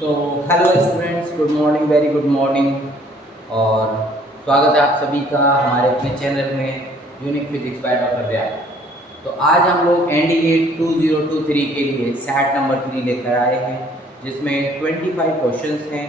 So hello students, good morning, very good morning. और स्वागत है आप सभी का हमारे अपने चैनल में यूनिक फिजिक्स बाय डॉक्टर व्यास। तो आज हम लोग एनडीए 2023 के लिए सैट नंबर 3 लेकर आए हैं, जिसमें 25 क्वेश्चंस हैं।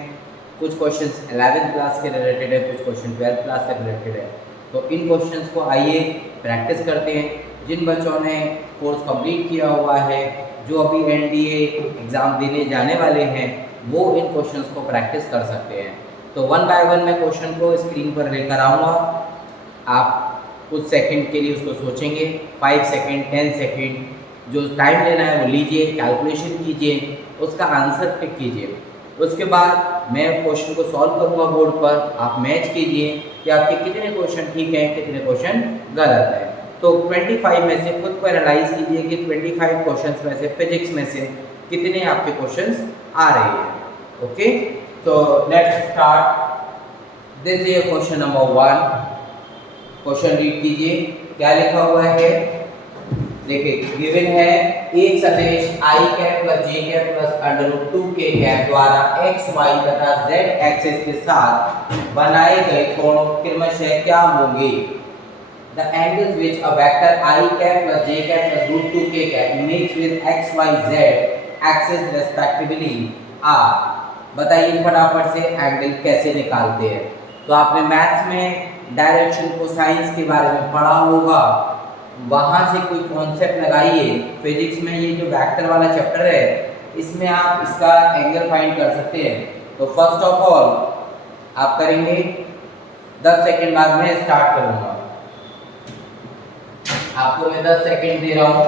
कुछ क्वेश्चंस 11th क्लास के रिलेटेड है, कुछ क्वेश्चन 12th क्लास से रिलेटेड है। तो इन क्वेश्चंस को आइए प्रैक्टिस करते हैं। जिन बच्चों ने कोर्स कंप्लीट किया हुआ है, जो अभी एनडीए एग्ज़ाम देने जाने वाले हैं, वो इन क्वेश्चंस को प्रैक्टिस कर सकते हैं। तो वन बाय वन मैं क्वेश्चन को स्क्रीन पर लेकर आऊँगा। आप कुछ सेकंड के लिए उसको सोचेंगे, 5 सेकंड, 10 सेकंड, जो टाइम लेना है वो लीजिए, कैलकुलेशन कीजिए, उसका आंसर टिक कीजिए। उसके बाद मैं क्वेश्चन को सॉल्व करूँगा बोर्ड पर, आप मैच कीजिए कि आपके कितने क्वेश्चन ठीक हैं, कितने क्वेश्चन गलत हैं। तो 25 में से खुद को एनालाइज कीजिए कि 25 क्वेश्चंस में से फिजिक्स में से कितने आपके क्वेश्चंस आ रहे हैं। ओके, तो let's start. This is question number 1। Question read कीजिए, क्या लिखा हुआ है। देखिए, गिवन है एक सदिश i cap plus j cap plus √2 k cap द्वारा x y तथा z एक्सिस के साथ बनाए गए कोणों क्रमशः क्या होंगे। The angles which a vector I cap plus j cap plus √2 k cap makes with x y z axis respectively are। बताइए फटाफट से एंगल कैसे निकालते हैं। तो आपने मैथ्स में डायरेक्शन कोसाइंस के बारे में पढ़ा होगा, वहाँ से कोई कॉन्सेप्ट लगाइए। फिजिक्स में ये जो वेक्टर वाला चैप्टर है, इसमें आप इसका एंगल फाइंड कर सकते हैं। तो फर्स्ट ऑफ ऑल आप करेंगे, 10 सेकेंड बाद में स्टार्ट करूँगा। आपको मैं 10 सेकेंड दे रहा हूं।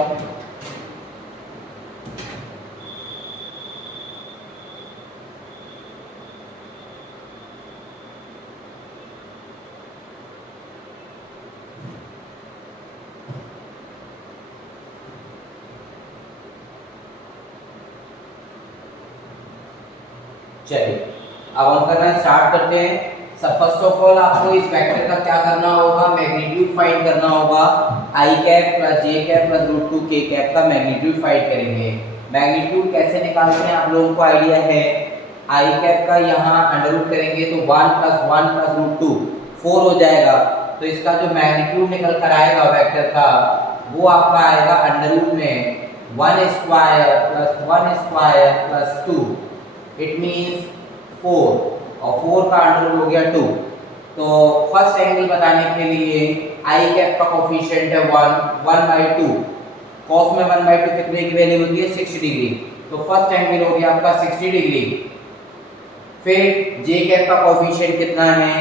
चलिए, अब हम करना स्टार्ट करते हैं। सब फर्स्ट ऑफ ऑल आपको इस वेक्टर का क्या करना होगा, मैग्नीट्यूड फाइंड करना होगा। आई कैप प्लस जे कैप प्लस √2 के कैप का मैग्नीट्यूड फाइंड करेंगे। मैग्नीट्यूड कैसे निकालते हैं आप लोगों को आइडिया है। आई कैप का यहाँ अंडर रूट करेंगे तो 1 + 1 + √2 4 हो जाएगा। तो इसका जो मैग्नीट्यूड निकल कर आएगा वेक्टर का, वो आपका आएगा अंडर रूट में 1² + 1² + 2, इट मीन्स 4, और 4 का अंडर रूट हो गया 2। तो फर्स्ट एंगल बताने के लिए आई कैप का कोफिशिएंट है 1/2। कॉस में 1/2 कितने की वैल्यू होती है, 60 डिग्री। तो फर्स्ट एंगल हो गया आपका 60 डिग्री। फिर जे कैप का कोफिशिएंट कितना है,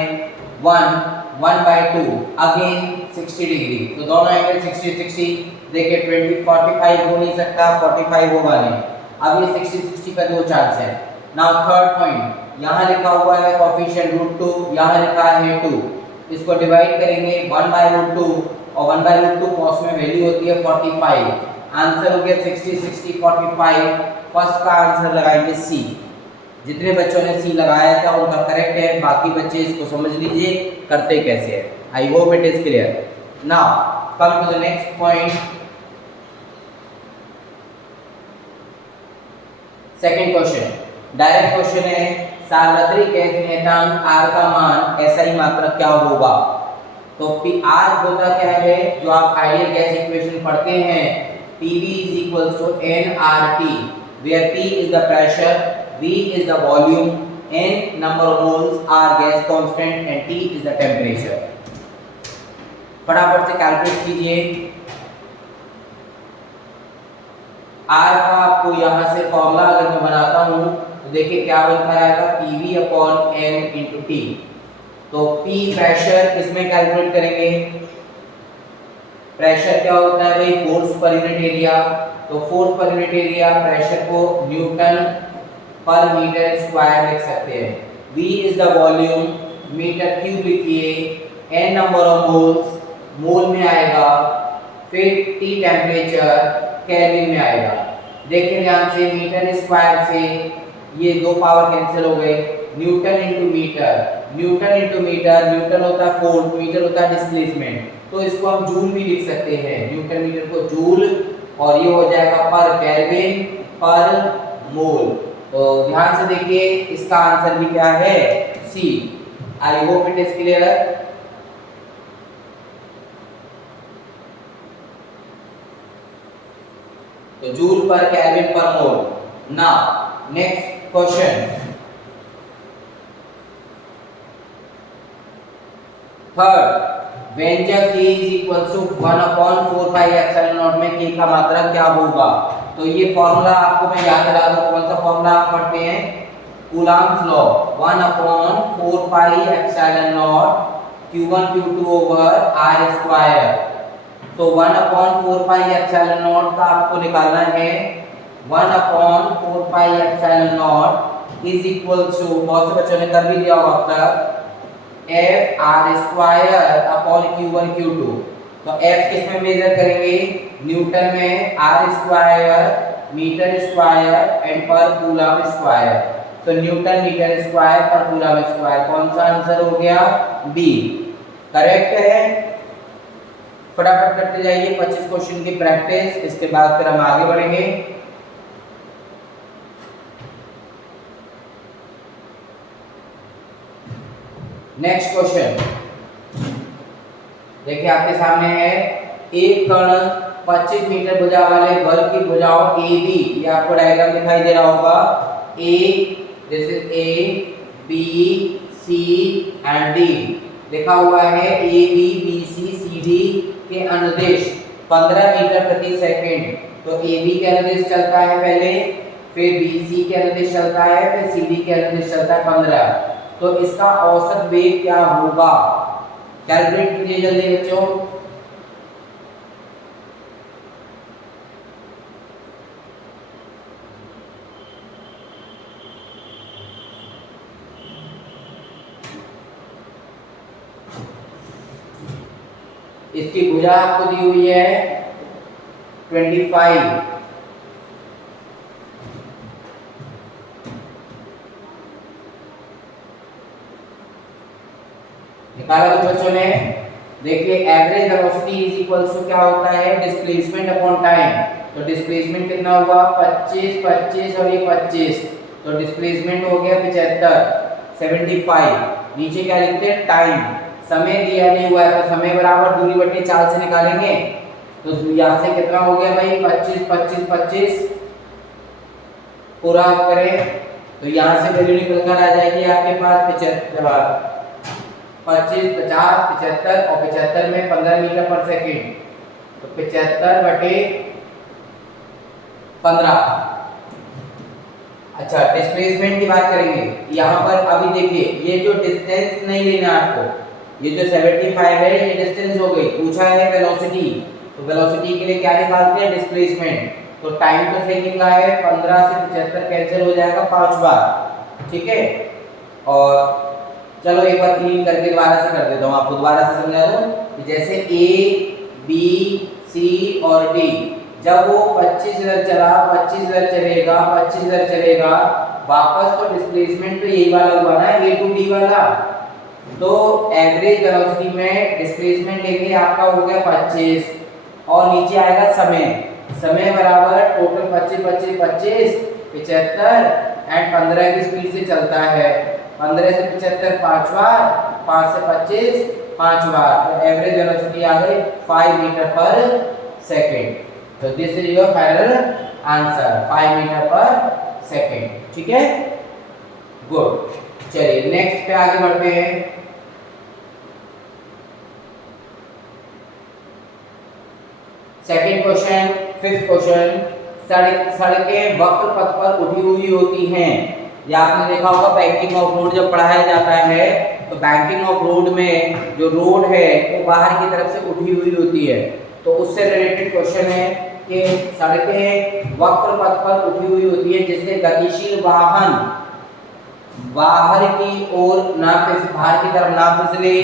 1/2 अगेन 60 डिग्री। तो दोनों एंगल 60 60। देखिए 20 45 हो नहीं सकता, 45 होगा नहीं। अब ये 60 60 का 2 चांस है। नाउ थर्ड पॉइंट, यहाँ लिखा हुआ है कोफिशिएंट √2, यहाँ लिखा है 2। इसको डिवाइड करेंगे 1/√2, और 1/√2 कॉस में वैल्यू होती है 45। आंसर हो गया 60 60 45। फर्स्ट का आंसर लगाएंगे सी। जितने बच्चों ने सी लगाया था उनका करेक्ट है, बाकी बच्चे इसको समझ लीजिए करते कैसे है। I hope it is clear. Now come to the next point. Second question direct question है, सार्वत्रिक गैस नियतांक R का मान SI मात्रक क्या होगा। तो R होता क्या है, जो आप आइडियल गैस इक्वेशन पढ़ते हैं, PV = nRT, where P is the pressure, V is the volume, N number of moles, R gas constant and T is the temperature। फटाफट से कैलकुलेट कीजिए। R का आपको यहाँ से फॉर्मूला अगर मैं बनाता हूँ तो देखिए क्या बनता आएगा, PV/N × T। तो P प्रेशर, किसमें कैलकुलेट करेंगे, प्रेशर क्या होता है भाई, फोर्स पर यूनिट एरिया। तो फोर्स पर यूनिट एरिया प्रेशर को Nm/m² लिख सकते हैं। V is the volume, metre cube लिखिए। N number of moles, mole में आएगा। फिर T टेम्परेचर, केल्विन में आएगा। देखिए ध्यान से, मीटर स्क्वायर से ये 2 पावर कैंसिल हो गए। Newton into metre, newton into metre, newton होता है फोर्स, मीटर होता है डिस्प्लेसमेंट। तो इसको हम जूल भी लिख सकते हैं, न्यूटन मीटर को जूल, और ये हो जाएगा पर केल्विन पर मोल। तो ध्यान से देखिए, इसका आंसर भी क्या है, C. I hope it is clear. तो जूल पर केल्विन पर mole. Now next question, third, व्यंजक k is equal to 1/4 pi epsilon naught में k का मात्रक क्या होगा। तो ये फॉर्मूला आपको मैं याद दिला दूं, कौन सा फॉर्मूला आप पढ़ते हैं, Coulomb's law, 1/4 pi epsilon not q1 q2 over r square. तो 1/4 पाई एप्सिलॉन नॉट का आपको निकालना है, 1/4 pi epsilon not is equal to, बहुत से बच्चों ने कर भी दिया होगा अब तक, f r square upon q1 q2। तो f किस में मेजर करेंगे, न्यूटन में, r square metre square and पर कूलम स्क्वायर। तो न्यूटन मीटर स्क्वायर पर कूलम स्क्वायर, कौन सा आंसर हो गया, बी करेक्ट है। फटाफट करते जाइए 25 क्वेश्चन की प्रैक्टिस, इसके बाद फिर हम आगे बढ़ेंगे। नेक्स्ट क्वेश्चन देखिए आपके सामने है, एक कण 25 मीटर भुजा वाले वर्ग की भुजाओं ए बी, ये आपको डायग्राम दिखाई दे रहा होगा, A, this is A B C and D, लिखा हुआ है A B B C C D के अनुदेश 15 मीटर प्रति सेकंड। तो ए बी के अनुदेश चलता है पहले, फिर बी सी के अनुदेश चलता है, फिर सी डी के अनुदेश चलता है 15। तो इसका औसत वेग क्या होगा, कैलकुलेट कीजिए जल्दी बच्चों। इसकी भुजा आपको दी हुई है 25, निकाला तो बच्चों ने। देखिए average velocity is equal to क्या होता है, डिस्प्लेसमेंट अपॉन टाइम। तो डिस्प्लेसमेंट कितना हुआ, 25 25 और ये 25, तो डिस्प्लेसमेंट हो गया 75 75। नीचे क्या लिखते हैं, टाइम, समय दिया नहीं हुआ है, तो समय बराबर दूरी बटे 4 से निकालेंगे। तो यहाँ से कितना हो गया भाई, 25 25 25 पूरा करें, तो यहाँ से वैल्यू निकल कर आ जाएगी आपके पास 75, 25 50 75 और 75 में 15 मीटर पर सेकंड, तो 75 बटे 15। अच्छा डिस्प्लेसमेंट की बात करेंगे, यहाँ पर अभी देखिए ये जो डिस्टेंस नहीं लेना आपको, ये जो 75 है ये डिस्टेंस हो गई, पूछा है वेलोसिटी, तो वेलोसिटी के लिए क्या निकालते हैं, डिस्प्लेसमेंट। तो टाइम तो सही निकला है, 15 से 75 कैंसिल हो जाएगा 5 बार, ठीक है। और चलो एक बार क्लीन करके दोबारा से कर देता हूँ, आपको दोबारा से समझा दूं कि जैसे ए बी सी और डी, जब वो 25 इधर चला 25 इधर चलेगा 25 इधर चलेगा वापस, तो डिस्प्लेसमेंट तो यही वाला हुआ ना, ए टू डी वाला। तो एवरेज वेलोसिटी में डिस्प्लेसमेंट लेके आपका हो गया 25, और नीचे आएगा समय, समय बराबर टोटल 25 25 25 75 एंड 15 की स्पीड से चलता है, 15 से 75 5 बार, 5 से 25 5 बार, तो एवरेज वेलोसिटी आ गई 5 मीटर पर सेकंड। तो this is your final answer, 5 metre पर सेकंड, ठीक है, गुड। चलिए नेक्स्ट पे आगे बढ़ते हैं। सेकंड क्वेश्चन, फिफ्थ क्वेश्चन, सड़कें वक्र पथ पर उठी हुई होती हैं, या आपने देखा होगा बैंकिंग ऑफ रोड जब पढ़ाया जाता है, तो बैंकिंग ऑफ रोड में जो रोड है वो बाहर की तरफ से उठी हुई होती है। तो उससे रिलेटेड क्वेश्चन है कि सड़कें वक्र पथ पर उठी हुई होती है जिससे गतिशील वाहन बाहर की ओर ना फिसले, बाहर की तरफ ना फिसले।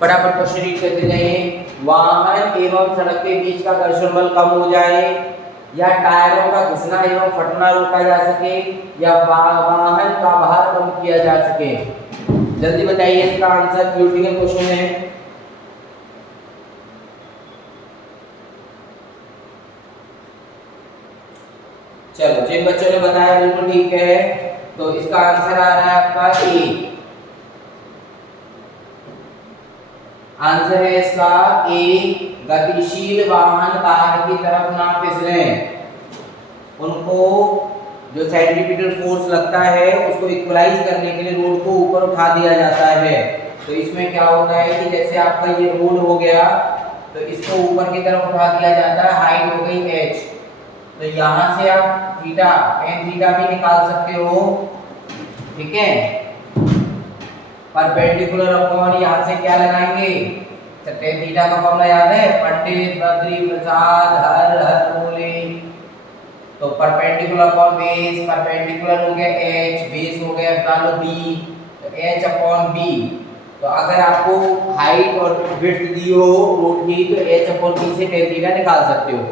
फटाफट क्वेश्चन रीड करते जाइए। वाहन एवं सड़क के बीच का घर्षण बल कम हो जाए, या टायरों का घिसना एवं फटना रोका जा सके, या वाहन का भार कम किया जा सके। जल्दी बताइए इसका आंसर, क्रिटिकल क्वेश्चन है। चलो, जिन बच्चों ने बताया बिल्कुल ठीक है, तो इसका आंसर आ रहा है आपका ए। आंसर है इसका ए, गतिशील वाहन कार की तरफ ना फिसले। उनको जो सेंट्रीपिटल फोर्स लगता है उसको इक्वलाइज करने के लिए रोड को ऊपर उठा दिया जाता है। तो इसमें क्या होता है कि जैसे आपका ये रोड हो गया, तो इसको ऊपर की तरफ उठा दिया जाता है, हाइट हो गई h। तो यहाँ से आप थीटा एन थीटा भी निकाल सकते हो, ठीक है। परपेंडिकुलर अपॉन यहाँ से क्या लगाएंगे, टेन थीटा का फॉर्मूला याद है, पंडित बद्री प्रसाद हर हर बोले। तो परपेंडिकुलर अपॉन बेस, परपेंडिकुलर हो गया h, बेस हो गया बता लो b, तो h अपॉन b। तो अगर आपको हाइट और विड्थ दी हो रोड की, तो h अपॉन b से टेन थीटा निकाल सकते हो,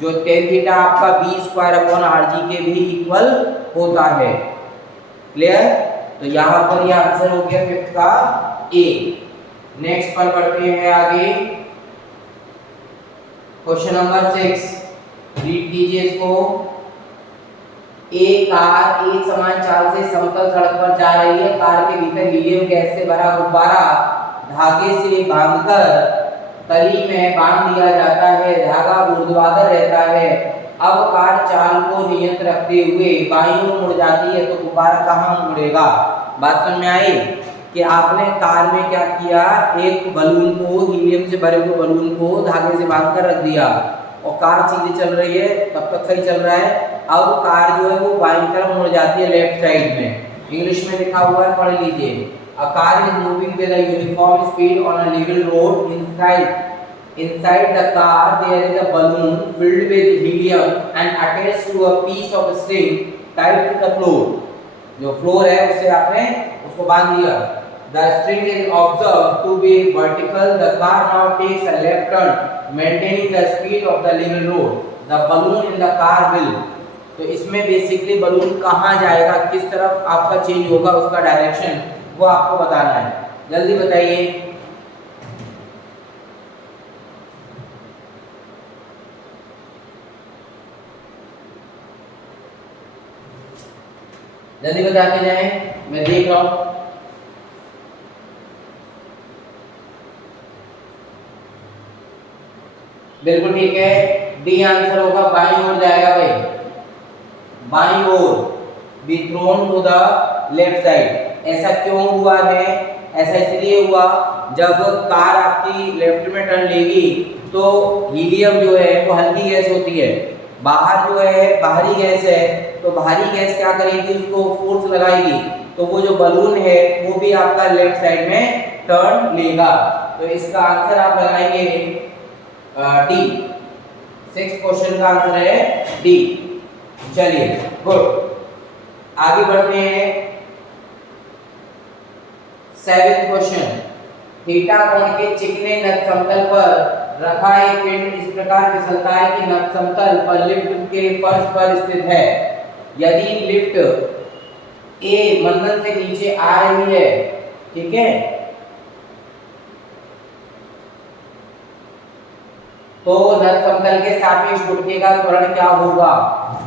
जो टेन थीटा आपका b स्क्वायर अपॉन rg के भी इक्वल होता है। क्लियर? तो यहाँ पर यह आंसर हो गया फिफ्थ का ए। नेक्स्ट पर बढ़ते हैं आगे, क्वेश्चन नंबर 6, रीड कीजिए इसको। एक कार एक समान चाल से समतल सड़क पर जा रही है। कार के भीतर हीलियम गैस से भरा गुब्बारा धागे से बांधकर तली में बांध दिया जाता है। धागा ऊर्ध्वाधर रहता है। अब कार चाल को नियत रखते हुए बाईं ओर मुड़ जाती है, तो गुब्बारा कहाँ मुड़ेगा? बात समझ में आई कि आपने कार में क्या किया, एक बलून को, हीलियम से भरे हुए बलून को धागे से बांधकर रख दिया और कार सीधी चल रही है, तब तक सही चल रहा है। अब कार जो है वो बाईं तरफ मुड़ जाती है, लेफ्ट साइड में। इंग्लिश में लिखा हुआ है, पढ़ लीजिए। A car is moving with a uniform speed on a level road. Inside the car there is a balloon filled with helium and attached to a piece of string tied to the floor. जो floor है उससे आपने उसको बांध दिया। The string is observed to be vertical. The car now takes a left turn, maintaining the speed of the level road. The balloon in the car will. तो इसमें basically balloon कहाँ जाएगा, किस तरफ आपका चेंज होगा, उसका डायरेक्शन वो आपको बताना है। जल्दी बताइए। जल्दी बताते जाएं, मैं देख रहा हूं। बिल्कुल ठीक है, डी आंसर होगा, बाईं ओर जाएगा भाई, बाईं ओर, be thrown to the left side. ऐसा क्यों हुआ है? ऐसा इसलिए हुआ, जब कार आपकी लेफ्ट में टर्न लेगी तो हीलियम जो है वो हल्की गैस होती है, बाहर जो है बाहरी गैस है, तो बाहरी गैस क्या करेगी, उसको फोर्स लगाएगी, तो वो जो बलून है वो भी आपका लेफ्ट साइड में टर्न लेगा। तो इसका आंसर आप लगाएंगे डी। 6 क्वेश्चन का आंसर है डी। चलिए गुड, आगे बढ़ते हैं। 7th क्वेश्चन, थीटा कोण के चिकने नत समतल पर रखा एक पिंड इस प्रकार फिसलता है कि नत समतल पर लिफ्ट के फर्श पर स्थित है। यदि लिफ्ट ए मंदन से नीचे आ रही है, ठीक है, तो नत समतल के सापेक्ष गुटके का त्वरण क्या होगा?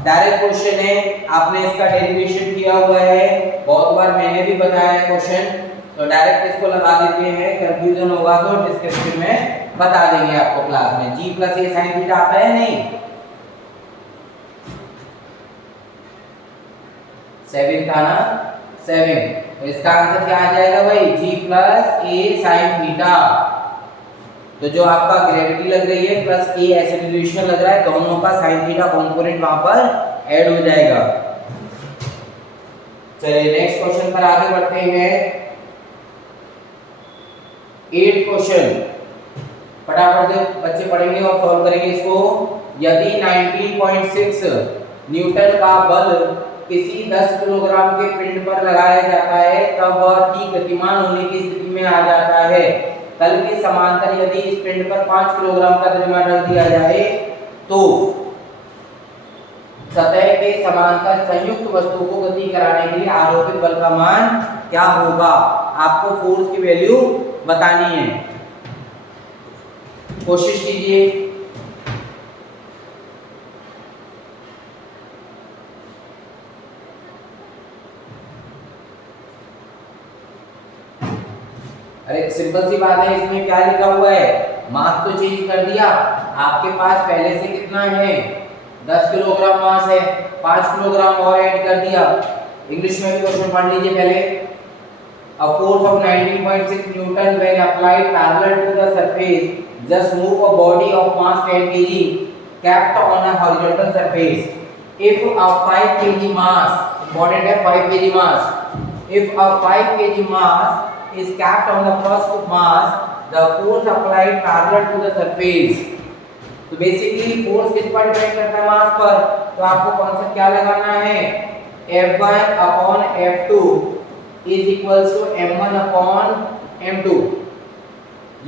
डायरेक्ट क्वेश्चन है, आपने इसका डेरिवेशन किया हुआ है, बहुत बार मैंने भी बताया है क्वेश्चन, तो डायरेक्ट इसको लगा देते हैं। कंफ्यूजन होगा तो डिस्क्रिप्शन में बता देंगे आपको क्लास में। g प्लस ए साइन थीटा आता है नहीं? 7 था ना, 7, तो इसका आंसर क्या आ जाएगा भाई, g प्लस ए साइन थीटा। तो जो आपका ग्रेविटी लग रही है प्लस ए एक्सेलरेशन लग रहा है, दोनों का साइन थीटा कंपोनेंट वहां पर ऐड हो जाएगा। चलिए नेक्स्ट क्वेश्चन पर आगे बढ़ते हैं। 8 क्वेश्चन फटाफट से बच्चे पढ़ेंगे और सॉल्व करेंगे इसको। यदि 19.6 न्यूटन का बल किसी 10 किलोग्राम के पिंड पर लगाया जाता है, तब वह ठीक गतिमान होने की स्थिति में आ जाता है। तल के समांतर यदि इस पिंड पर 5 किलोग्राम का द्रव्यमान रख दिया जाए, तो सतह के समांतर संयुक्त वस्तु को गति कराने के लिए आरोपित बल का मान क्या होगा? आपको फोर्स की वैल्यू बतानी है, कोशिश कीजिए। अरे सिंपल सी बात है, इसमें क्या लिखा हुआ है, मास तो चेंज कर दिया। आपके पास पहले से कितना है, 10 किलोग्राम मास है, 5 किलोग्राम और ऐड कर दिया। इंग्लिश में भी क्वेश्चन पढ़ लीजिए पहले। A force of 19.6 Newton when applied parallel to the surface just move a body of mass 10 kg kept on a horizontal surface. If a 5 kg mass, important है 5 kg mass, if a 5 kg mass is kept on the first mass, the force applied parallel to the surface. तो basically force किस पर depend करता है, मास पर। तो आपको concept क्या लगाना है, F1 upon F2 is equals to M1 upon M2,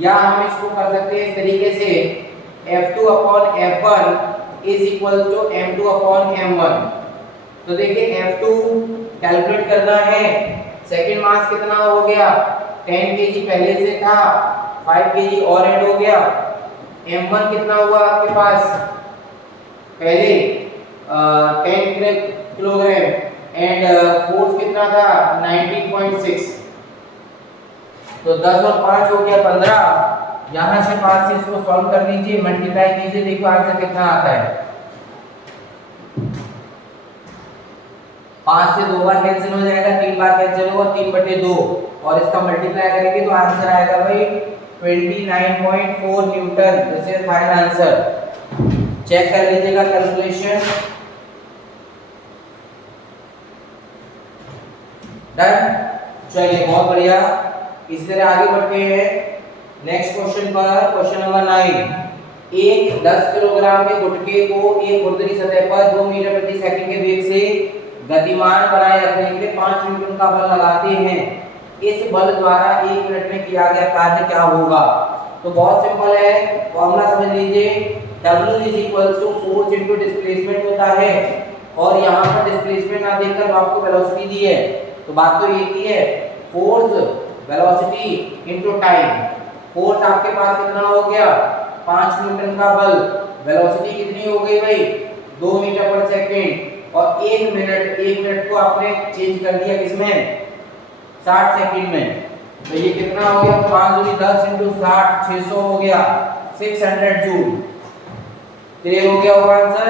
या हम इसको कर सकते हैं इस तरीके से, F2 upon F1 is equals to M2 upon M1। तो देखिए F2 कैलकुलेट करना है, सेकंड मास कितना हो गया, 10 kg पहले से था, 5 kg और ऐड हो गया। M1 कितना हुआ आपके पास, पहले 10 किलोग्राम एंड फोर्स कितना था 19.6, तो 10 और 5 हो गया 15। यहाँ से 5 से इसको सॉल्व कर लीजिए, मल्टीप्लाई कीजिए, देखो आंसर कितना आता है। 5 से 2 बार कैंसिल हो जाएगा, 3 बार कैंसिल होगा, 3/2 और इसका मल्टीप्लाई करेंगे तो आंसर आएगा भाई 29.4 newton. This is final answer. Check कर लीजिएगा कैलकुलेशन। डन, चलिए बहुत बढ़िया। इस तरह आगे बढ़ते हैं नेक्स्ट क्वेश्चन पर। Question number 9। एक 10 किलोग्राम के गुटके को एक ऊर्ध्वाधर सतह पर 2 मीटर प्रति सेकंड के वेग से गतिमान बनाए रखने के लिए 5 न्यूटन का बल लगाते हैं। इस बल द्वारा 1 मिनट में किया गया कार्य क्या होगा। तो बहुत सिंपल है, फॉर्मूला समझ लीजिए। W is equals to force into displacement होता है, और यहाँ पर डिस्प्लेसमेंट ना देकर आपको वेलोसिटी दी है, तो बात तो एक ही है, force velocity into time. Force आपके पास कितना हो गया, 5 न्यूटन का बल, वेलोसिटी कितनी हो गई भाई 2 मीटर पर सेकंड, और 1 मिनट को आपने चेंज कर दिया किसमें 60 सेकंड में। तो ये कितना हो गया, 5 दूनी 10 इंटू 60 600 हो गया, 600 जूल। क्लियर हो गया होगा आंसर,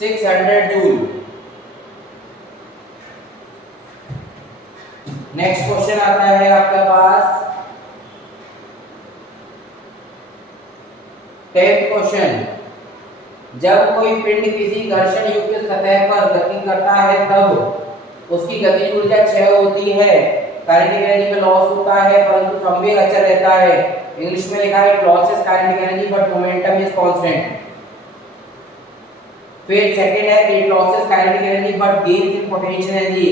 600 जूल। नेक्स्ट क्वेश्चन आता है आपके पास 10th क्वेश्चन। जब कोई पिंड किसी घर्षण युक्त सतह पर गति करता है तब उसकी गतिज ऊर्जा क्षय होती है, काइनेटिक एनर्जी में लॉस होता है परंतु संवेग अचर रहता है। इंग्लिश में लिखा है it losses kinetic energy but momentum is constant. फिर सेकंड है it losses kinetic energy but gains in potential energy,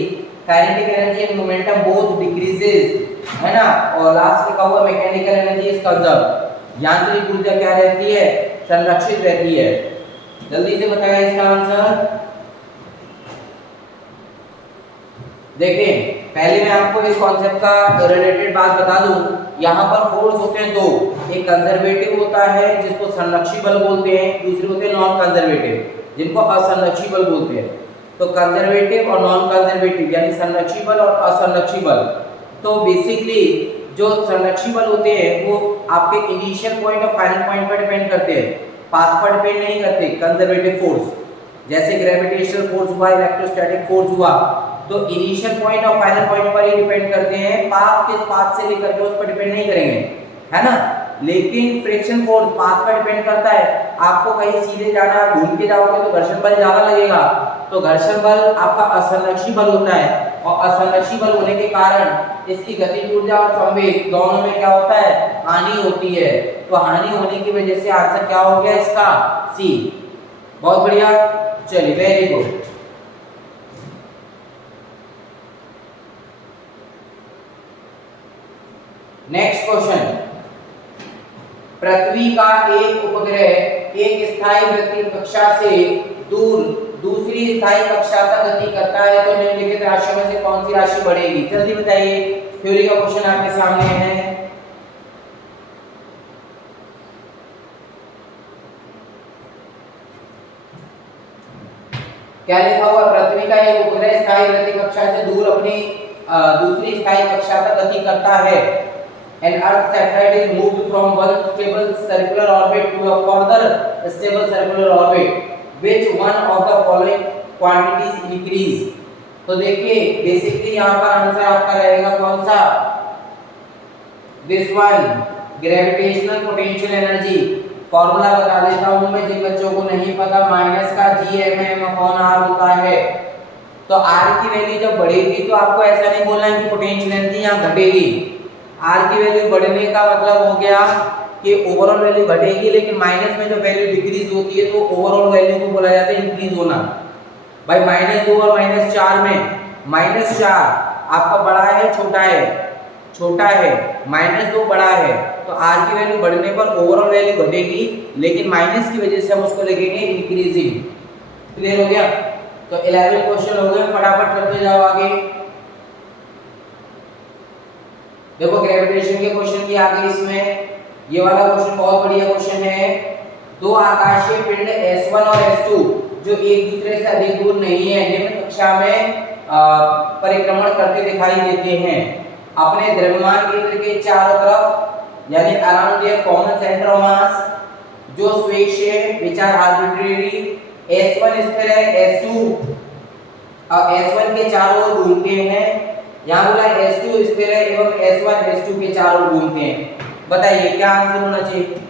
kinetic energy and momentum both decreases, है ना। और लास्ट लिखा हुआ मैकेनिकल एनर्जी इज कंजर्व, यांत्रिक ऊर्जा क्या रहती है, संरक्षित रहती है। जल्दी से बताइए इसका आंसर। देखिए पहले मैं आपको इस कॉन्सेप्ट का रिलेटेड बात बता दूं। यहाँ पर फोर्स होते हैं दो, एक कंजर्वेटिव होता है जिसको संरक्षी बल बोलते हैं, दूसरे होते हैं नॉन कंजर्वेटिव जिनको असंरक्षी बल बोलते हैं। तो कंजर्वेटिव और नॉन कंजर्वेटिव यानी संरक्षी बल और असंरक्षी बल। तो बेसिकली जो संरक्षी बल होते हैं वो आपके इनिशियल पॉइंट और फाइनल पॉइंट पर डिपेंड करते हैं, पाथ पर डिपेंड नहीं करते। कंजर्वेटिव फोर्स जैसे ग्रेविटेशनल फोर्स हुआ, इलेक्ट्रोस्टैटिक फोर्स हुआ, तो इनिशियल पॉइंट और फाइनल पॉइंट पर ही डिपेंड करते हैं, पाथ किस पाथ से लेकर के उस पर डिपेंड नहीं करेंगे, है ना। लेकिन फ्रिक्शन फोर्स पाथ पर डिपेंड करता है। आपको कहीं सीधे जाना, आप घूम के जाओगे तो घर्षण बल ज्यादा लगेगा, तो घर्षण बल आपका असंरक्षी बल होता है, और असंरक्षी बल होने के कारण इसकी गतिज ऊर्जा और संवेग दोनों में क्या होता है, हानि होती है। तो हानि होने की वजह से आंसर क्या हो गया इसका, सी। बहुत बढ़िया, चलिए वेरी गुड। Next question. पृथ्वी का एक उपग्रह एक स्थायी वृत्तीय कक्षा से दूर दूसरी स्थायी कक्षा तक गति करता है तो निम्नलिखित राशियों में से कौन सी राशि बढ़ेगी। जल्दी बताइए, थ्योरी का क्वेश्चन आपके सामने है। क्या लिखा हुआ, पृथ्वी का एक उपग्रह स्थायी वृत्तीय कक्षा से दूर अपनी दूसरी स्थायी कक्षा तक गति करता है। An Earth satellite is moved from one stable circular orbit to a further stable circular orbit. Which one of the following quantities increase? तो देखिए बेसिकली यहाँ पर आंसर आपका रहेगा कौन सा? This one, gravitational potential energy. Formula बता देता हूँ मैं जिन बच्चों को नहीं पता, माइनस का Gmm/r होता है। तो r की वैल्यू जब बढ़ेगी तो आपको ऐसा नहीं बोलना है कि पोटेंशियल एनर्जी यहाँ घटेगी। r की वैल्यू बढ़ने का मतलब हो गया कि ओवरऑल वैल्यू घटेगी, लेकिन माइनस में जब वैल्यू डिक्रीज होती है तो ओवरऑल वैल्यू को बोला जाता है इंक्रीज होना। भाई -2 और -4 में -4 आपका बड़ा है छोटा है? छोटा है। -2 बड़ा है, तो r की वैल्यू बढ़ने पर ओवरऑल वैल्यू घटेगी, लेकिन माइनस की वजह से हम उसको लिखेंगे इंक्रीजिंग। क्लियर हो गया? तो 11 क्वेश्चन हो गए, फटाफट करते जाओ आगे। देखो ग्रेविटेशन के क्वेश्चन भी आ गए इसमें। ये वाला क्वेश्चन बहुत बढ़िया क्वेश्चन है। दो आकाशीय पिंड S1 और S2 जो एक दूसरे से अधिक दूर नहीं है, निम्न कक्षा में परिक्रमण करते दिखाई देते हैं। अपने द्रव्यमान केंद्र के चारों तरफ यानी around their common centre of mass, जो स्वेच्छ है विच आर आर्बिट्रेरी। S1 स्थिर है, S1 के चारों ओर घूमते हैं। यहाँ बोला S2 स्थिर है एवं S1 S2 के चारों ओर घूमते हैं। बताइए क्या आंसर होना चाहिए?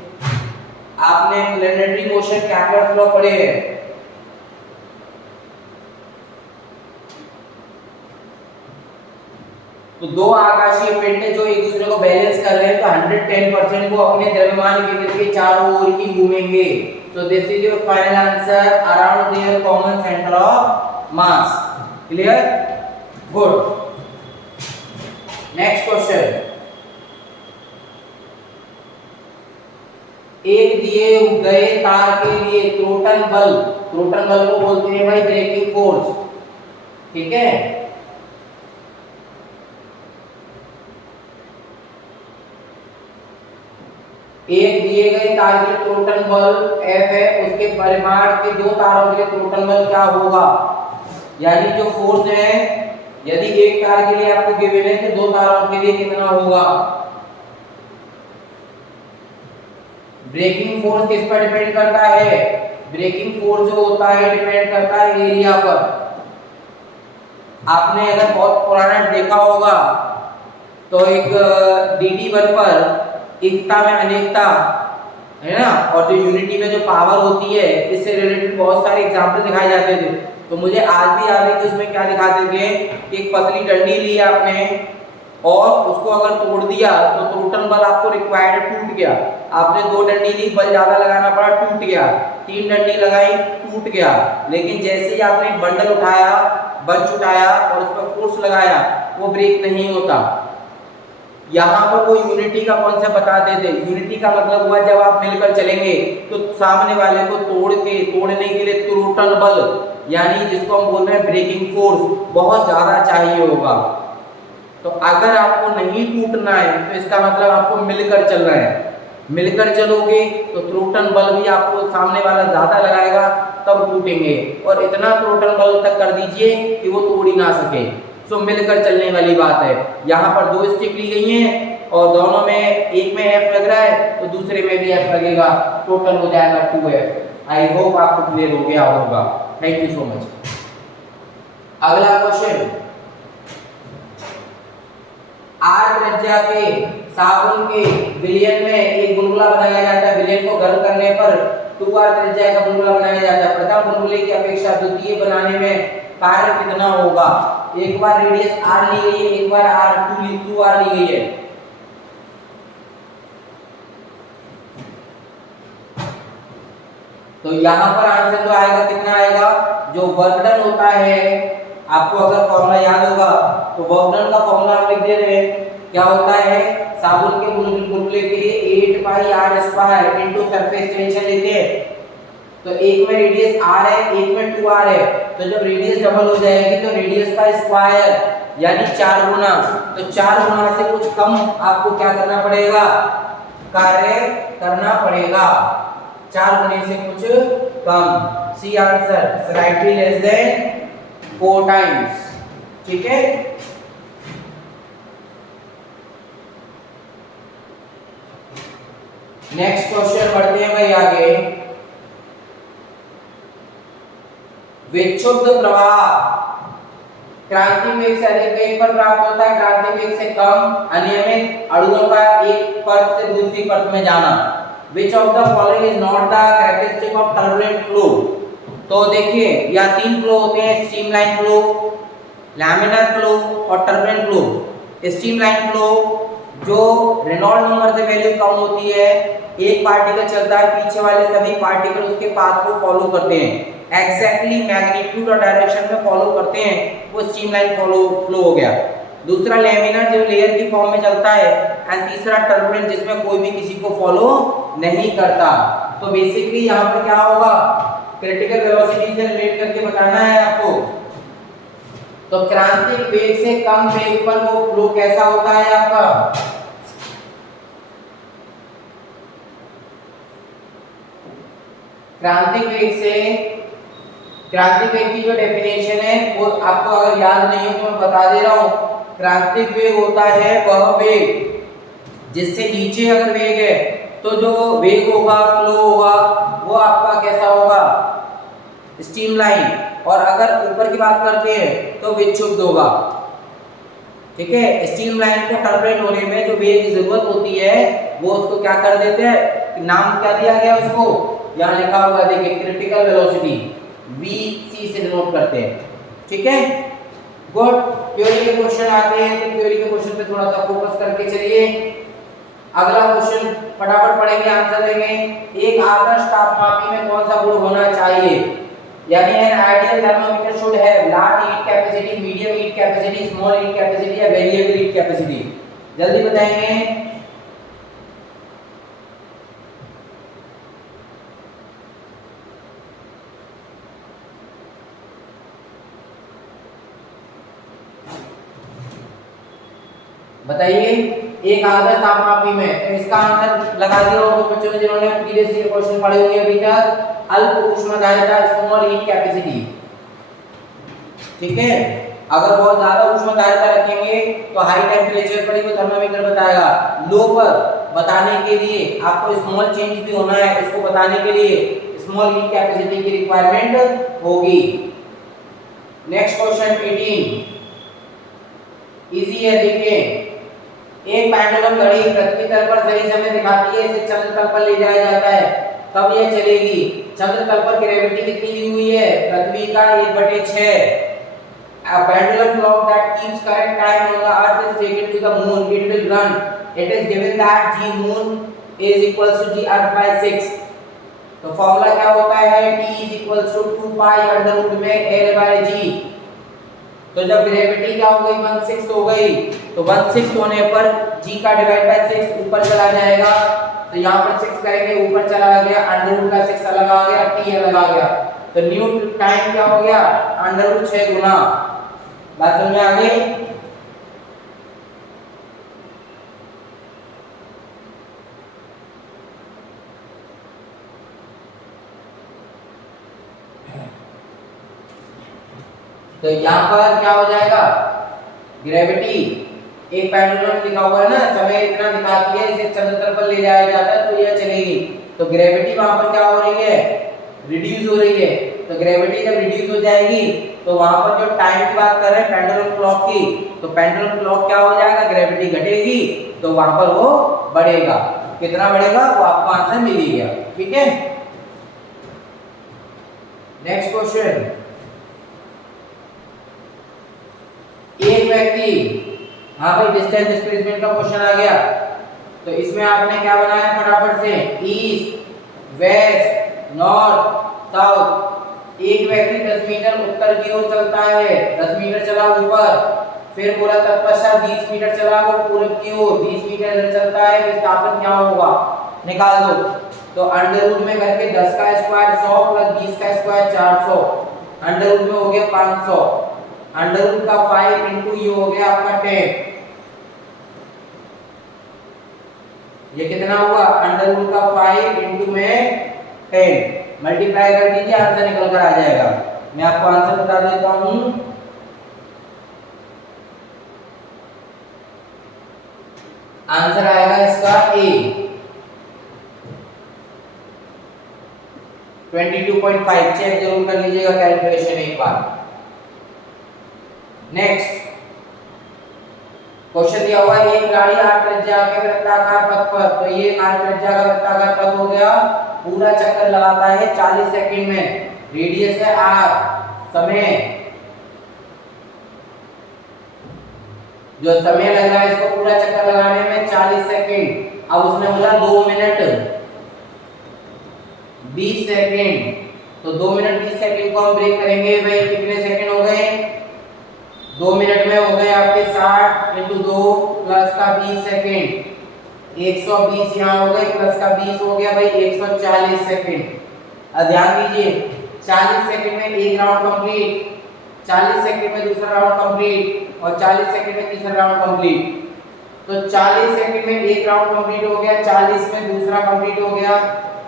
आपने प्लैनेटरी मोशन कैपलर्स लॉ पढ़े हैं। तो दो आकाशीय पिंड जो एक दूसरे को बैलेंस कर रहे हैं तो 110% वो अपने द्रव्यमान केंद्र के चारों ओर ही घूमेंगे। तो this is your final answer, around their common centre of mass. Clear? Good. Next question, एक दिए गए तार के लिए त्रोटन बल को बोलते हैं भाई ब्रेकिंग फोर्स। ठीक है? एक दिए गए तार के लिए त्रोटन बल F है, उसके परिमाण के दो तारों के लिए त्रोटन बल क्या होगा? यानी जो फोर्स है, यदि एक तार के लिए आपको गिवन है तो दो तारों के लिए कितना होगा? ब्रेकिंग फोर्स किस पर डिपेंड करता है? ब्रेकिंग फोर्स जो होता है डिपेंड करता है एरिया पर। आपने अगर बहुत पुराना देखा होगा तो एक DD1 पर एकता में अनेकता है ना, और जो यूनिटी में जो पावर होती है, इससे रिलेटेड बहुत सारे एग्जाम्पल दिखाए जाते थे। तो मुझे आज भी याद है कि उसमें क्या दिखाते थे कि एक पतली डंडी ली आपने और उसको अगर तोड़ दिया तो टोटल बल आपको रिक्वायर्ड टूट गया। आपने 2 डंडी ली, बल ज्यादा लगाना पड़ा, टूट गया। 3 डंडी लगाई, टूट गया। लेकिन जैसे ही आपने बंडल उठाया, बंच उठाया और उस पर फोर्स लगाया, वो ब्रेक नहीं होता। यहाँ पर वो यूनिटी का कॉन्सेप्ट बताते थे। यूनिटी का मतलब हुआ जब आप मिलकर चलेंगे तो सामने वाले को तोड़ने के लिए टोटल बल यानी जिसको हम बोल रहे हैं ब्रेकिंग फोर्स बहुत ज्यादा चाहिए होगा। तो अगर आपको नहीं टूटना है तो इसका मतलब आपको मिलकर चलना है। मिलकर चलोगे तो त्रोटन बल भी आपको सामने वाला ज्यादा लगाएगा, तब टूटेंगे। और इतना त्रोटन बल तक कर दीजिए कि वो तोड़ ही ना सके। तो मिलकर चलने वाली बात है। यहाँ पर 2 स्टिक ली गई हैं और दोनों में, एक में F लग रहा है तो दूसरे में भी F लगेगा, टोटल हो जाएगा 2F। आई होप आपको क्लियर हो गया होगा। Thank you so much. अगला क्वेश्चन, R त्रिज्या के साबुन के विलयन में एक बुलबुला बनाया जाता है। विलयन को गर्म करने पर 2R त्रिज्या का बुलबुला बनाया जाता है। प्रथम बुलबुले की अपेक्षा द्वितीय बनाने में कार्य कितना होगा? एक बार रेडियस R ली गई है, एक बार R2R ली गई है। तो यहाँ पर आंसर जो आएगा कितना आएगा? जो वर्क डन होता है, आपको अगर फॉर्मूला याद होगा तो वर्क डन का फॉर्मूला हम लिख दे रहे हैं। क्या होता है? साबुन के बुलबुले के लिए 8 पाई r² इनटू सरफेस टेंशन लेते हैं। तो एक में रेडियस r है, एक में 2r है। तो जब रेडियस डबल हो जाएगी तो रेडियस का स्क्वायर यानी 4 गुना। तो 4 गुना से कुछ कम आपको क्या करना पड़ेगा? कार्य करना पड़ेगा। 4 गुने से कुछ कम। C answer, slightly less than 4 times. ठीक है? नेक्स्ट क्वेश्चन बढ़ते हैं भाई आगे। विक्षुब्ध प्रवाह क्रांति वेग से अधिक वेग पर प्राप्त होता है, क्रांति वेग से कम अनियमित अणुओं का एक परत से दूसरी परत में जाना। Which of the following is not the characteristic of turbulent flow? तो देखिए यहाँ तीन फ्लो होते हैं, स्ट्रीमलाइन फ्लो, लैमिनार फ्लो और टर्बुलेंट फ्लो। स्ट्रीमलाइन फ्लो जो रेनॉल्ड नंबर से वैल्यू कम होती है, एक पार्टिकल चलता है, पीछे वाले सभी पार्टिकल उसके पाथ को फॉलो करते हैं, एग्जैक्टली मैग्नीट्यूड और डायरेक्शन में फॉलो करते हैं, वो स्ट्रीमलाइन फ्लो हो गया। दूसरा लैमिनार जो लेयर की फॉर्म में चलता है, एंड तीसरा टर्बुलेंट जिसमें कोई भी किसी को फॉलो नहीं करता। तो बेसिकली यहाँ पे क्या होगा, क्रिटिकल वेलोसिटी से रिलेट करके बताना है आपको। तो क्रांतिक वेग से कम वेग पर वो फ्लो कैसा होता है आपका, क्रांतिक वेग की जो डेफिनेशन है वो आपको अगर याद नहीं हो तो मैं बता दे रहा हूं। क्रांतिक वेग होता है वह वेग जिससे नीचे अगर वेग है तो जो वेग होगा, फ्लो होगा, वो आपका कैसा होगा, स्ट्रीमलाइन, और अगर ऊपर की बात करते हैं तो विक्षुब्ध होगा। ठीक है, स्ट्रीमलाइन को टर्बुलेंट होने में जो वेग की जरूरत होती है वो उसको क्या कर देते हैं, नाम क्या दिया गया उसको, यहाँ लिखा हुआ देखिए क्रिटिकल वेलोसिटी, VC से डिनोट करते हैं। ठीक है, गुड। थ्योरी के क्वेश्चन आते हैं तो थ्योरी के क्वेश्चन पे थोड़ा सा फोकस करके चलिए। अगला क्वेश्चन फटाफट पढ़ेंगे, आंसर देंगे। एक आदर्श तापमापी में कौन सा गुण होना चाहिए, यानी an ideal thermometer should have large heat capacity, medium heat capacity, small heat capacity या वेरिएबल हीट कैपेसिटी। जल्दी बताएंगे। बताइए, एक आदर्श तापमापी में, तो इसका आंसर लगा दिया होगा बच्चों ने जिन्होंने प्रीवियस ईयर क्वेश्चन पढ़े होंगे अभी तक। अल्प ऊष्माधारिता, स्मॉल हीट कैपेसिटी। ठीक है, अगर बहुत ज्यादा ऊष्माधारिता रखेंगे तो हाई टेम्परेचर पर ही वो थर्मामीटर बताएगा। लो पर बताने के लिए आपको स्मॉल चेंज भी होना है, इसको बताने के लिए स्मॉल हीट कैपेसिटी की रिक्वायरमेंट होगी। नेक्स्ट क्वेश्चन 18 इजी है, देखिए। एक पेंडुलम घड़ी पृथ्वी तल पर सही समय दिखाती है, इसे चंद्र तल पर ले जाया जाता है, तब यह चलेगी। चंद्र तल पर ग्रेविटी कितनी दी हुई है, पृथ्वी का 1/6। A pendulum clock that keeps correct time on the earth is taken to the moon, it will run. It is given that g moon is equals to g earth by 6। तो formula क्या होता है, t is equals to 2 pi under root में l by g। तो जब gravity क्या हो गई, 1/6 हो गई, तो 1/6 होने पर g का डिवाइड बाय 6 ऊपर चला जाएगा, तो यहाँ पर 6 करेंगे, ऊपर चला गया, अंडर रूट का 6 अलग आ गया, t अलग आ गया, तो न्यू टाइम क्या हो गया, अंडर रूट 6 गुना। बात समझ में आ गई। तो यहाँ पर क्या हो जाएगा, ग्रेविटी, एक पेंडुलम लिखा हुआ है ना, समय इतना दिखाती है, इसे चंद्र तल पर ले जाया जाता है तो यह चलेगी। तो ग्रेविटी वहां पर क्या हो रही है, रिड्यूस हो रही है। तो ग्रेविटी जब रिड्यूस हो जाएगी तो वहां पर जो टाइम की बात कर रहे हैं पेंडुलम क्लॉक की, तो पेंडुलम क्लॉक क्या हो जाएगा, ग्रेविटी घटेगी तो वहां पर वो बढ़ेगा। कितना बढ़ेगा वो आपको आंसर मिल ही गया। ठीक है, नेक्स्ट क्वेश्चन। एक व्यक्ति, हाँ भाई डिस्टेंस डिस्प्लेसमेंट का क्वेश्चन आ गया, तो इसमें आपने क्या बनाया फटाफट से, ईस्ट वेस्ट नॉर्थ साउथ। एक व्यक्ति 10 मीटर उत्तर की ओर चलता है, 10 मीटर चला ऊपर, फिर बोला तत्पश्चात 20 मीटर चला वो पूरब की ओर, 20 मीटर इधर चलता है, विस्थापन क्या होगा निकाल दो। तो अंडर रूट में करके 10 का स्क्वायर 100 प्लस 20 का स्क्वायर 400, अंडर रूट में हो गया 500, अंडर रूट का 5 इंटू ये हो गया आपका 10। ये कितना हुआ, अंडर रूट का 5 इंटू में 10, मल्टीप्लाई कर दीजिए, आंसर निकल कर आ जाएगा। मैं आपको आंसर बता देता हूं, आंसर आएगा इसका ए। 22.5 चेक जरूर कर लीजिएगा कैलकुलेशन एक बार। नेक्स्ट क्वेश्चन दिया हुआ है, एक गाड़ी 8 त्रिज्या के वृत्ताकार पथ पर, तो ये 8 त्रिज्या का वृत्ताकार पथ हो गया, पूरा चक्कर लगाता है 40 सेकंड में, रेडियस है r, समय जो समय लग रहा है इसको पूरा चक्कर लगाने में 40 सेकंड। अब उसने बोला 2 मिनट 20 सेकंड, तो 2 मिनट 20 सेकंड को हम ब्रेक करेंगे भाई, कितने सेकंड हो गए, 2 मिनट में हो गए आपके 60 × 2 प्लस का 20 सेकंड, 120 यहाँ हो गए, प्लस का 20 हो गया भाई 140 सेकंड। अब ध्यान दीजिए 40 सेकंड में एक राउंड कंप्लीट, 40 सेकंड में दूसरा राउंड कंप्लीट और 40 सेकंड में तीसरा राउंड कंप्लीट। तो 40 सेकंड में एक राउंड कंप्लीट हो गया, 40 में दूसरा कंप्लीट हो गया,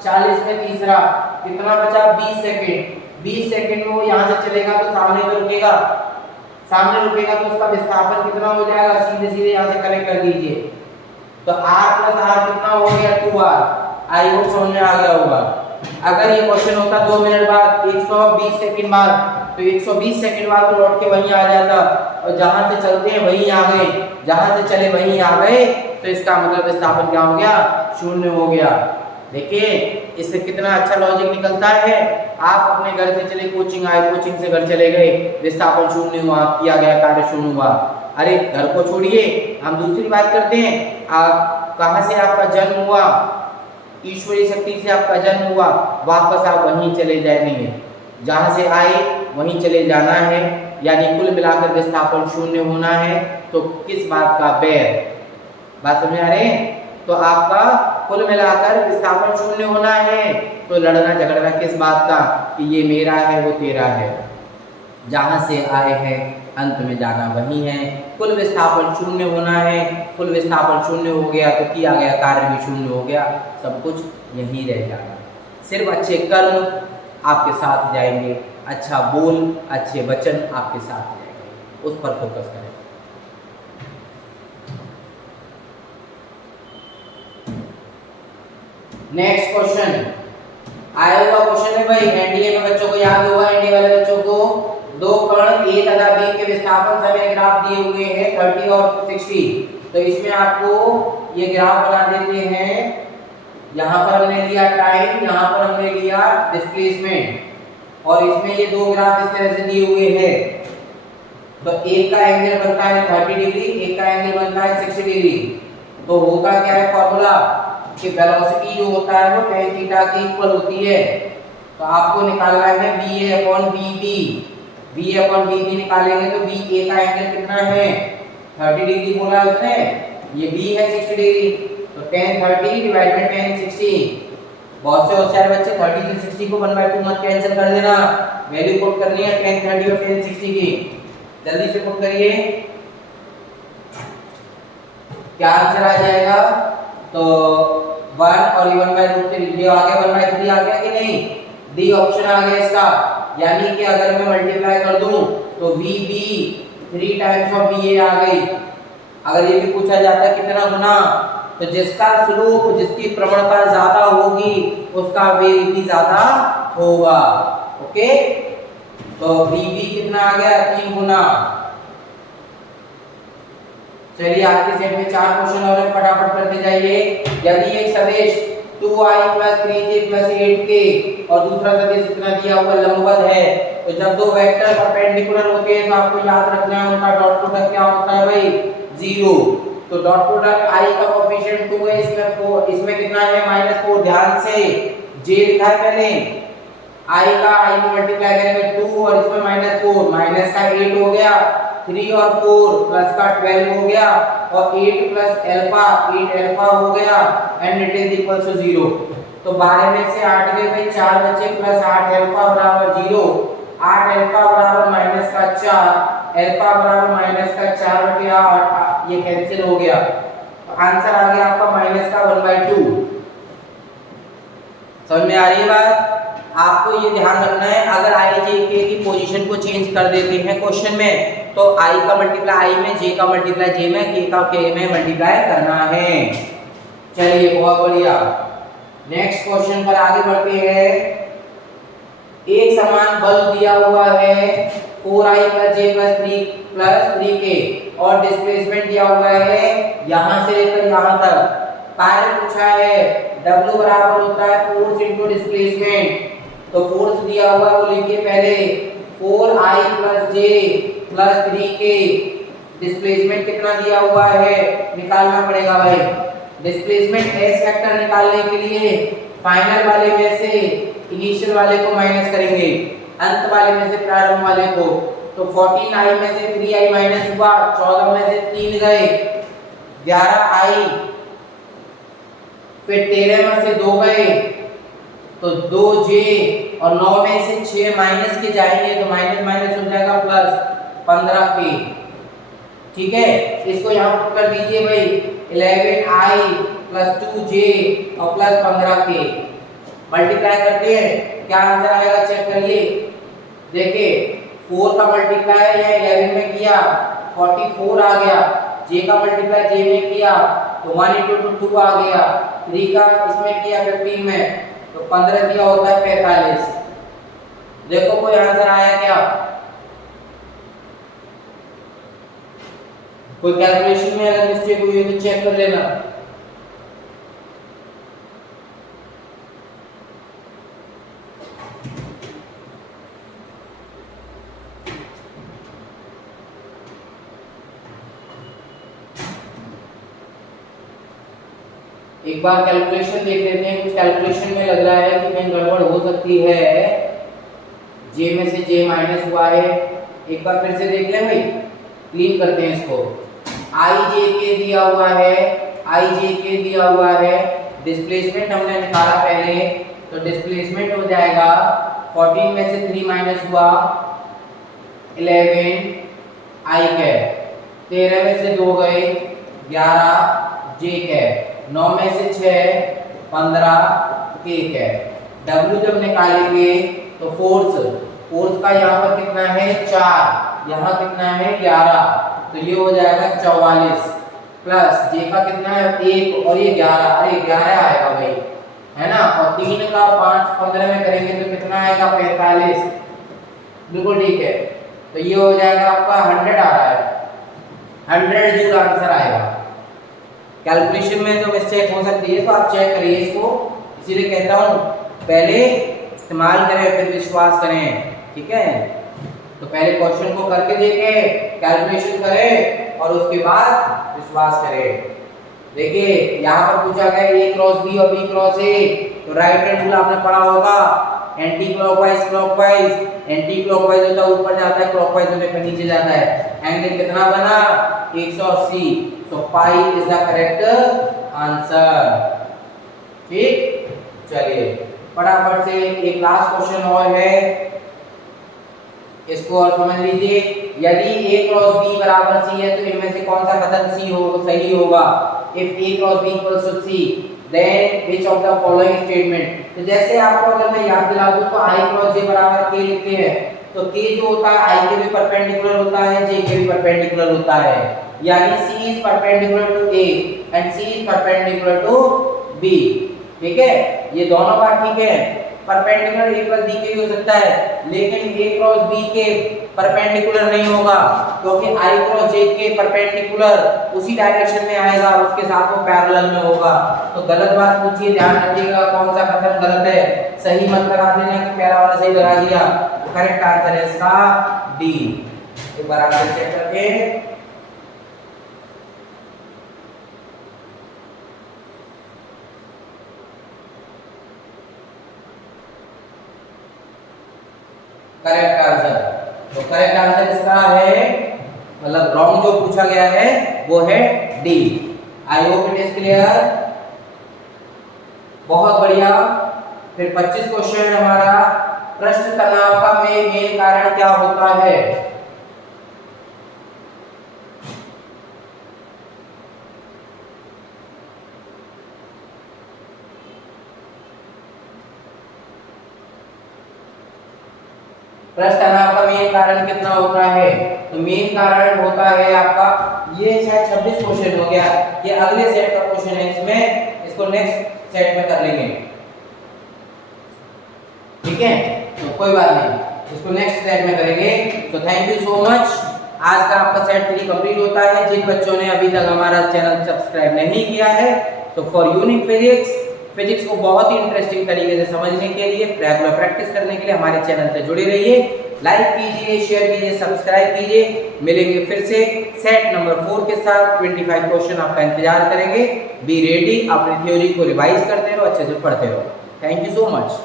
40 में तीसरा, कितना बचा 20 सेकंड। 20 सेकंड में वो यहाँ से चलेगा तो सामने तो रुकेगा, सामने रुकेगा तो उसका विस्थापन कितना हो जाएगा, सीधे सीधे यहाँ से कनेक्ट कर दीजिए। तो r + r कितना हो गया 2r। आई होप समझ में आ गया होगा। अगर ये क्वेश्चन होता 2 मिनट बाद 120 सेकंड बाद, तो 120 सेकंड बाद तो लौट के वहीं आ जाता, और जहां से चलते हैं वहीं आ गए, जहां से चले वहीं आ गए, तो इसका मतलब विस्थापन क्या हो गया, 0 हो गया। देखिए इससे कितना अच्छा लॉजिक निकलता है। आप अपने घर से चले कोचिंग आए, कोचिंग से घर चले गए, विस्थापन 0 हुआ, किया गया कार्य 0 हुआ। अरे घर को छोड़िए, हम दूसरी बात करते हैं, आप कहां से आपका जन्म हुआ, ईश्वरीय शक्ति से आपका जन्म हुआ, वापस आप वहीं चले जाएंगे, जहां से आए वहीं चले जाना है, यानी कुल मिलाकर विस्थापन 0 होना है। तो किस बात का बैर, बात समझ आ रहे हैं, तो आपका कुल मिलाकर विस्थापन 0 होना है। तो लड़ना झगड़ना किस बात का, कि ये मेरा है वो तेरा है, जहां से आए हैं अंत में जाना वही है। कुल विस्थापन 0 होना है, कुल विस्थापन 0 हो गया तो किया गया कार्य भी 0 हो गया, सब कुछ यही रह जाएगा। सिर्फ अच्छे कर्म आपके साथ जाएंगे, अच्छा बोल, अच्छे वचन आपके साथ जाएंगे, उस पर फोकस करें। नेक्स्ट क्वेश्चन आया हुआ क्वेश्चन है भाई, एनडीए में बच्चों को याद होगा, एनडीए वाले बच्चों को दो कण ए तथा बी के विस्थापन समय ग्राफ दिए हुए हैं 30 और 60। तो इसमें आपको ये ग्राफ बना देते हैं। यहाँ पर हमने लिया टाइम, यहाँ पर हमने लिया डिस्प्लेसमेंट, और इसमें ये दो ग्राफ इस तरह से दिए हुए हैं। तो एक का एंगल बनता है 30 डिग्री, एक का एंगल बनता है 60 डिग्री। तो होगा क्या है फॉर्मूला, कि वेलोसिटी जो होता है वो tan थीटा के इक्वल होती है। तो आपको निकालना है VA/BB। VA/BB निकालेंगे तो BA का एंगल कितना है, 30 डिग्री बोला उसने, ये B है 60 डिग्री, तो tan 30 डिवाइड बाय tan 60। बहुत से होशियार बच्चे 30 से 60 को 1/2 मत कैंसिल कर देना, वैल्यू पुट करनी है tan 30 और tan 60 की। जल्दी से पुट करिए, क्या आंसर आ जाएगा, तो 1 और 1/√3 आ गया, 1/3 आ गया कि नहीं, डी ऑप्शन आ गया इसका। यानी कि अगर मैं मल्टीप्लाई कर दूं तो VB 3 टाइम्स ऑफ VA आ गई। अगर ये भी पूछा जाता है कितना गुना, तो जिसका स्लोप, जिसकी प्रवणता ज्यादा होगी उसका वेग भी ज्यादा होगा। ओके, तो VB कितना आ गया, 3 गुना। चलिए आज के सेट में 4 क्वेश्चन और हैं, फटाफट करते जाइए। यदि एक सदिश 2i + 3j + 8k और दूसरा सदिश इतना दिया हुआ लंबवत है, तो जब दो वेक्टर परपेंडिकुलर होते हैं तो आपको याद रखना है उनका डॉट प्रोडक्ट क्या होता है भाई, 0। तो डॉट प्रोडक्ट i का कोएफिशिएंट 2 है, इसमें 4, इसमें कितना है -4। ध्यान से j लिखा है पहले, i का i में मल्टीप्लाई करेंगे 2 और इसमें -4, माइनस का 8 हो गया, 3 और 4 प्लस का 12 हो गया, और 8 + अल्फा 8 अल्फा हो गया, and it is equal to 0। तो 12 में से 8 गए भाई, 4 बचे, प्लस 8 अल्फा बराबर 0, 8 अल्फा बराबर माइनस का 4, अल्फा बराबर माइनस का 4/8, ये कैंसिल हो गया। तो आंसर आ गया आपका माइनस का 1/2। समझ में आ रही है बात। आपको ये ध्यान रखना है, अगर i j k की पोजीशन को चेंज कर देते हैं क्वेश्चन में, तो i का मल्टीप्लाई i में, j का मल्टीप्लाई j में, k का k में मल्टीप्लाई करना है। चलिए बहुत बढ़िया, नेक्स्ट क्वेश्चन पर आगे बढ़ते हैं। एक समान बल दिया हुआ है 4i + j + 3k और डिस्प्लेसमेंट दिया हुआ है यहां से लेकर यहां तक। कार्य पूछा है W बराबर होता है फोर्स इनटू डिस्प्लेसमेंट। तो फोर्स दिया हुआ वो लिखिए पहले 4i + j + 3k। डिस्प्लेसमेंट कितना दिया हुआ है निकालना पड़ेगा भाई। डिस्प्लेसमेंट एस वेक्टर निकालने के लिए फाइनल वाले में से इनिशियल वाले को माइनस करेंगे, अंत वाले में से प्रारंभ वाले को। तो 14i में से 3i माइनस हुआ, 14 में से 3 गए 11i, फिर 13 में से 2 गए तो 2j और 9 में से 6 माइनस के जाएंगे तो माइनस माइनस हो जाएगा प्लस 15k। ठीक है, इसको यहाँ पुट कर दीजिए भाई 11i + 2j और प्लस 15k। मल्टीप्लाई करते हैं क्या आंसर आएगा चेक करिए। देखिए 4 का मल्टीप्लाई है 11 में किया 44 आ गया, j का मल्टीप्लाई j में किया तो 1 × 2 आ गया, 3 का इसमें किया 15 में तो 15 दिया होता है 45। देखो कोई आंसर आया क्या? कोई कैलकुलेशन में अगर मिस्टेक हुई है तो चेक कर लेना। एक बार कैलकुलेशन देख लेते हैं। कुछ कैलकुलेशन में लग रहा है कि कहीं गड़बड़ हो सकती है। j में से j माइनस हुआ है, एक बार फिर से देख लें भाई, क्लीन करते हैं इसको। ijk दिया हुआ है, ijk दिया हुआ है, डिस्प्लेसमेंट हमने निकाला पहले तो डिस्प्लेसमेंट हो जाएगा 14 में से 3 माइनस हुआ 11 i कैप, 13 में से 2 गए 11 j कैप, 9 में से 6 15 k कैप। W जब निकालेंगे तो फोर्स का यहाँ पर कितना है 4, यहाँ कितना है 11, तो ये हो जाएगा 44 प्लस j का कितना है 1 और ये 11, अरे 11 आएगा भाई है ना, और 3 का 5 15 में करेंगे तो कितना आएगा 45। बिल्कुल ठीक है, तो ये हो जाएगा आपका 100 आ रहा है, 100 जूल आंसर आएगा। कैलकुलेशन में तो मिस्टेक हो सकती है तो आप चेक करिए इसको, इसीलिए कहता हूँ पहले इस्तेमाल करें फिर विश्वास करें। ठीक है, तो पहले क्वेश्चन को करके देखें, कैलकुलेशन करें और उसके बाद विश्वास करें। देखिए यहाँ पर पूछा गया a क्रॉस b और b क्रॉस a, तो राइट हैंड रूल आपने पढ़ा होगा, anti clockwise clockwise, anti clockwise होता है ऊपर जाता है, क्लॉकवाइज होने पर नीचे जाता है। एंगल कितना बना 180, तो pi is the correct answer. ठीक, चलिए फटाफट से एक लास्ट क्वेश्चन और है, इसको और समझ लीजिए। यदि a क्रॉस b बराबर c है तो इनमें से कौन सा कथन सही होगा? If a cross b equals to c, then which of the following statement? तो जैसे आपको अगर मैं याद दिला दूं तो i क्रॉस j बराबर k लिखते हैं, तो k जो होता है i के भी परपेंडिकुलर होता है, j के भी परपेंडिकुलर होता है, यानी c is perpendicular to a and c is perpendicular to b। ठीक है, ये दोनों बात ठीक है, परपेंडिकुलर a प्लस b के भी हो सकता है, लेकिन a क्रॉस b के परपेंडिकुलर नहीं होगा क्योंकि i क्रॉस j के परपेंडिकुलर उसी डायरेक्शन में आएगा, उसके साथ वो पैरेलल में होगा। तो गलत बात पूछिए, ध्यान रखिएगा कौन सा कथन गलत है, सही मत लगा देना कि पहला वाला सही लगा दिया। करेक्ट आंसर है इसका डी। एक बार आंसर चेक करके करेक्ट आंसर, तो करेक्ट आंसर इसका है, मतलब रॉन्ग जो पूछा गया है वो है D. I hope it is clear, बहुत बढ़िया। फिर 25 क्वेश्चन है हमारा, पृष्ठ तनाव का मेन कारण क्या होता है? पृष्ठ तनाव का मेन कारण कितना होता है? तो मेन कारण होता है आपका, ये शायद 26 क्वेश्चन हो गया, ये अगले सेट का क्वेश्चन है, इसमें इसको नेक्स्ट सेट में कर लेंगे। ठीक है, तो कोई बात नहीं, इसको नेक्स्ट सेट में करेंगे। तो थैंक यू सो मच। आज का आपका सेट 3 कंप्लीट होता है। जिन बच्चों ने अभी तक हमारा चैनल सब्सक्राइब नहीं किया है, तो फॉर यूनिक फिजिक्स को बहुत ही इंटरेस्टिंग तरीके से समझने के लिए, रेगुलर प्रैक्टिस करने के लिए हमारे चैनल से जुड़े रहिए। लाइक कीजिए, शेयर कीजिए, सब्सक्राइब कीजिए। मिलेंगे फिर से सेट नंबर 4 के साथ। 25 क्वेश्चन आपका इंतजार करेंगे। बी रेडी, अपनी थ्योरी को रिवाइज करते रहो, अच्छे से पढ़ते रहो। Thank you so much.